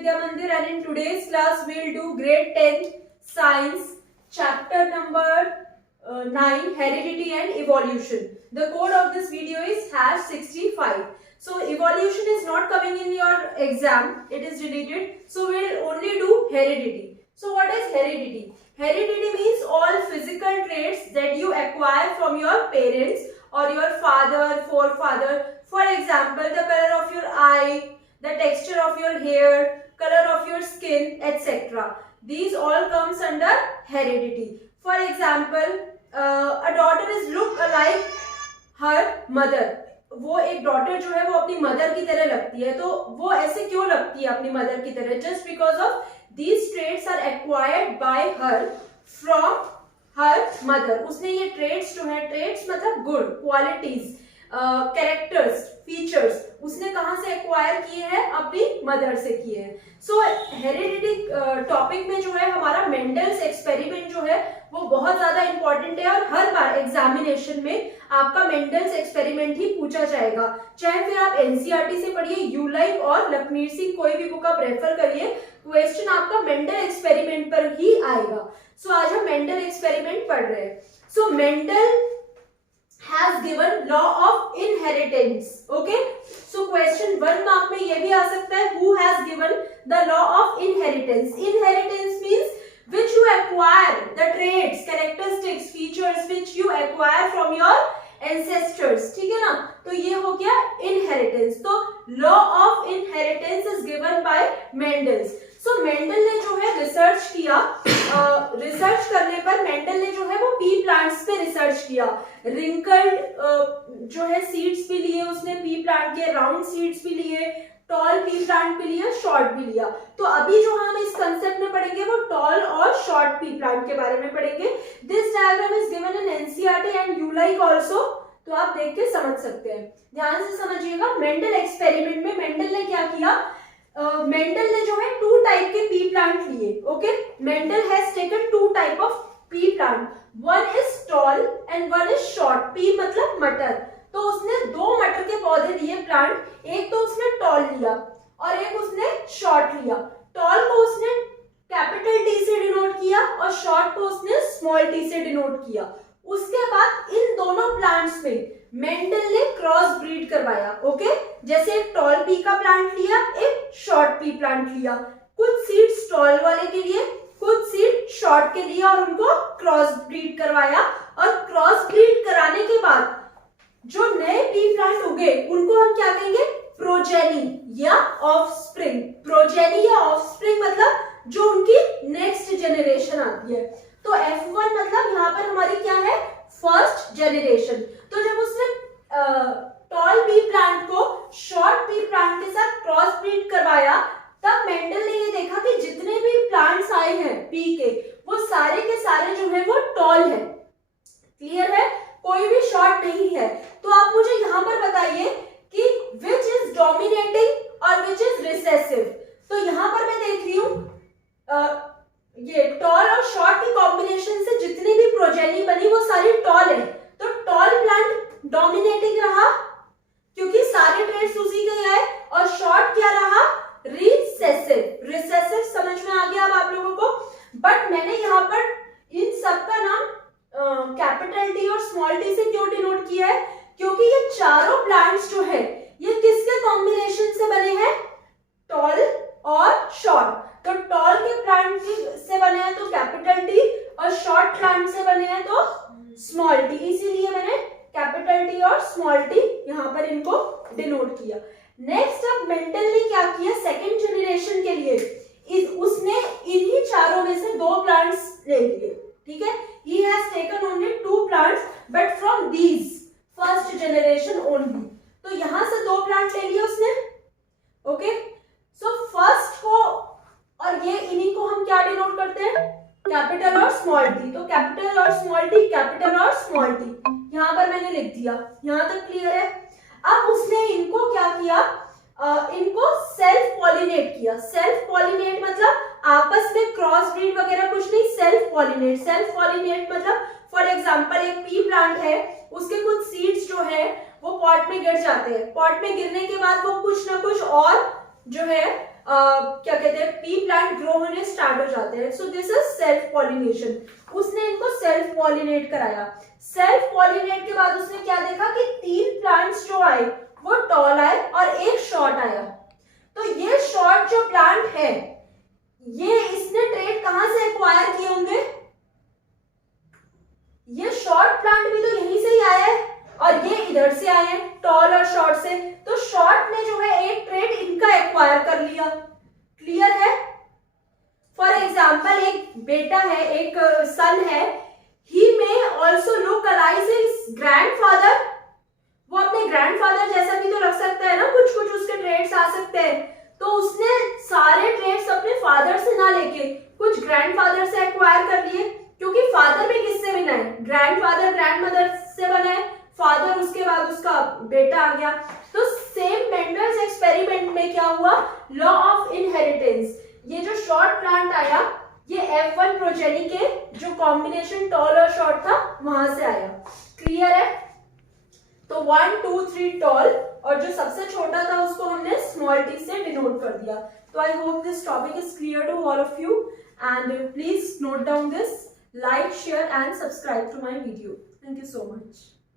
Vidya Mandir, and in today's class we'll do grade 10 science chapter number 9 heredity and evolution. The code of this video is #65. So evolution is not coming in your exam, it is deleted. So we'll only do heredity. So what is heredity? Heredity means all physical traits that you acquire from your parents or your father, forefather. For example, the color of your eye, the texture of your hair, color of your skin, etc. These all comes under heredity. For example, a daughter is look alike her mother. वो एक daughter जो है वो अपनी mother की तरह लगती है. तो वो ऐसे क्यों लगती है अपनी मदर की तरह? Just because of these traits are acquired by her from her mother. उसने ये ट्रेट्स जो है, ट्रेट्स मतलब गुड क्वालिटीज, कैरेक्टर्स, फीचर्स, उसने कहां से एक्वायर किए हैं? अपनी मदर से किए हैं. सो हेरेडिटी टॉपिक में जो है हमारा मेंडल्स एक्सपेरिमेंट जो है वो बहुत ज्यादा इंपॉर्टेंट है और हर बार एग्जामिनेशन में आपका मेंडल्स एक्सपेरिमेंट ही पूछा जाएगा. चाहे फिर आप एनसीईआरटी से पढ़िए, यूलाइक और लखमीर सिंह, कोई भी बुक आप रेफर करिए, क्वेश्चन आपका मेंडल एक्सपेरिमेंट पर ही आएगा. सो आज हम मेंडल एक्सपेरिमेंट पढ़ रहे हैं. सो Mendel has given law of inheritance. Okay, so question 1 mark में ये भी आ सकता है, who has given the law of inheritance? Inheritance means which you acquire, the traits, characteristics, features which you acquire from your ancestors. ठीक है ना? तो ये हो गया inheritance. तो law of inheritance is given by Mendel. So Mendel ने जो है रिसर्च किया, रिसर्च करने पर मेंडल ने जो है वो पी प्लांट्स पे रिसर्च किया. रिंकल्ड जो है सीड्स भी लिए उसने पी प्लांट के, राउंड सीड्स भी लिए, टॉल पी प्लांट भी लिया, शॉर्ट भी लिया. तो अभी जो हम इस कंसेप्ट में पढ़ेंगे वो टॉल और शॉर्ट पी प्लांट के बारे में पढ़ेंगे. This diagram is given in NCERT and you like also. तो आप देख के समझ सकते हैं. ध्यान से समझिएगा. मेंडल एक्सपेरिमेंट में मेंडल ने क्या किया? मेंडल ने जो है 2 टाइप के पी प्लांट लिए. Okay, Mendel has taken 2 type of P plant. One is tall and one is short. P मतलब मटर. तो उसने 2 मटर के पौधे लिए प्लांट. एक तो उसने टॉल लिया और एक उसने शॉर्ट लिया. टॉल को उसने कैपिटल टी से डिनोट किया और शॉर्ट को उसने स्मॉल टी से डिनोट किया. उसके बाद इन दोनों प्लांट्स में मेंडल ने क्रॉस ब्रीड करवाया. ओके, जैसे एक टॉल पी का प्लांट लिया, एक शॉर्ट पी प्लांट लिया. कुछ सीड्स टॉल वाले के लिए, कुछ सीड शॉर्ट के लिए, और उनको क्रॉस ब्रीड करवाया. और क्रॉस ब्रीड कराने के बाद जो नए पी प्लांट उगे उनको हम क्या कहेंगे? प्रोजेनी या ऑफस्प्रिंग. प्रोजेनी या ऑफस्प्रिंग मतलब जो उनकी नेक्स्ट जनरेशन आती है. तो F1 मतलब यहाँ पर हमारी क्या है? First generation. तो जब उसने टॉल पी प्लांट को शॉर्ट पी प्लांट के साथ क्रॉस ब्रीड करवाया, तब मेंडल ने ये देखा कि जितने भी प्लांट्स आए हैं पी के, वो सारे के सारे जो है वो टॉल है. क्लियर है? कोई भी शॉर्ट नहीं है. तो आप मुझे यहाँ पर बताइए कि विच इज डोमिनेटिंग और विच इज रिसेसिव. तो यहाँ पर मैं देख रही हूँ ये टॉल और शॉर्ट की कॉम्बिनेशन से जितनी भी प्रोजेनी बनी वो सारी टॉल है. तो टॉल प्लांट डोमिनेटिंग रहा क्योंकि सारे ट्रेट्स उसी के आए. और शॉर्ट क्या रहा? रिसेसिव. रिसेसिव समझ में आ गया अब आप लोगों को? बट मैंने यहाँ पर इन सब का नाम कैपिटल टी और स्मॉल टी से क्यों डिनोट किया है? क्योंकि ये चारों प्लांट्स जो है ये किसके कॉम्बिनेशन से बने हैं? टॉल और शॉर्ट. तो टॉल के प्लांट से बने हैं तो कैपिटल टी, और शॉर्ट प्लांट से बने हैं तो स्मॉल टी. इसीलिए मैंने कैपिटल टी और स्मॉल टी यहाँ पर इनको डिनोट किया. नेक्स्ट अब मेंडल ने क्या किया? सेकेंड जनरेशन के लिए उसने इन्हीं चारों में से 2 प्लांट्स ले लिए. ठीक है, he has taken only 2 plants but from these first generation only. तो यहाँ से 2 प्लांट ले लिए उसने. ओके, सो फर्स्ट को, और ये इन्हीं को हम क्या डिनोट करते हैं? कैपिटल और स्मॉल टी. तो कैपिटल और स्मॉल टी, कैपिटल और स्मॉल टी यहाँ पर मैंने लिख दिया. यहाँ तक क्लियर है? अब उसने इनको क्या किया? इनको सेल्फ पॉलिनेट किया. सेल्फ पॉलिनेट मतलब आपस में क्रॉस ब्रीड वगैरह कुछ नहीं. Self pollinate. सेल्फ पॉलिनेट मतलब फॉर एग्जांपल एक पी प्लांट है, उसके कुछ सीड्स जो है वो पॉट में गिर जाते हैं. पॉट में गिरने के बाद वो कुछ ना कुछ और जो है क्या कहते हैं, पी प्लांट ग्रो होने स्टार्ट हो जाते हैं. So this is self pollination. उसने इनको सेल्फ पॉलिनेट कराया. सेल्फ पॉलिनेट के बाद उसने क्या देखा कि 3 प्लांट्स जो आए वो टॉल आए और एक शॉर्ट आया. तो ये शॉर्ट जो प्लांट है, ये इसने ट्रेड कहां से एक्वायर किए होंगे? ये शॉर्ट प्लांट भी तो यहीं से ही आया है और ये इधर से आए हैं, टॉल और शॉर्ट से. तो शॉर्ट ने जो है एक ट्रेड इनका एक्वायर कर लिया. क्लियर है? फॉर एग्जाम्पल एक बेटा है, एक सन है, he may also look alike his grandfather. वो अपने ग्रैंडफादर जैसा भी तो रख सकता है ना, कुछ कुछ उसके ट्रेड्स आ सकते हैं. तो उसने सारे ट्रेड्स अपने फादर से ना लेके कुछ ग्रैंडफादर से एक्वायर कर लिए, क्योंकि फादर भी किससे बना है? ग्रैंडफादर ग्रैंडमदर से बना है, फादर उसके बाद उसका बेटा आ गया. तो सेम मेंडल्स एक्सपेरिमेंट में क्या हुआ? Law of inheritance. ये जो शॉर्ट प्लांट आया, ये F1 प्रोजेनी के जो कॉम्बिनेशन टॉल और शॉर्ट था वहां से आया. क्लियर है? तो 1 2 3 टॉल और जो सबसे छोटा था उसको हमने स्मॉल टी से डिनोट कर दिया. तो I hope this topic is clear to all of you and please note down this, like, share and subscribe to my video. Thank you so much.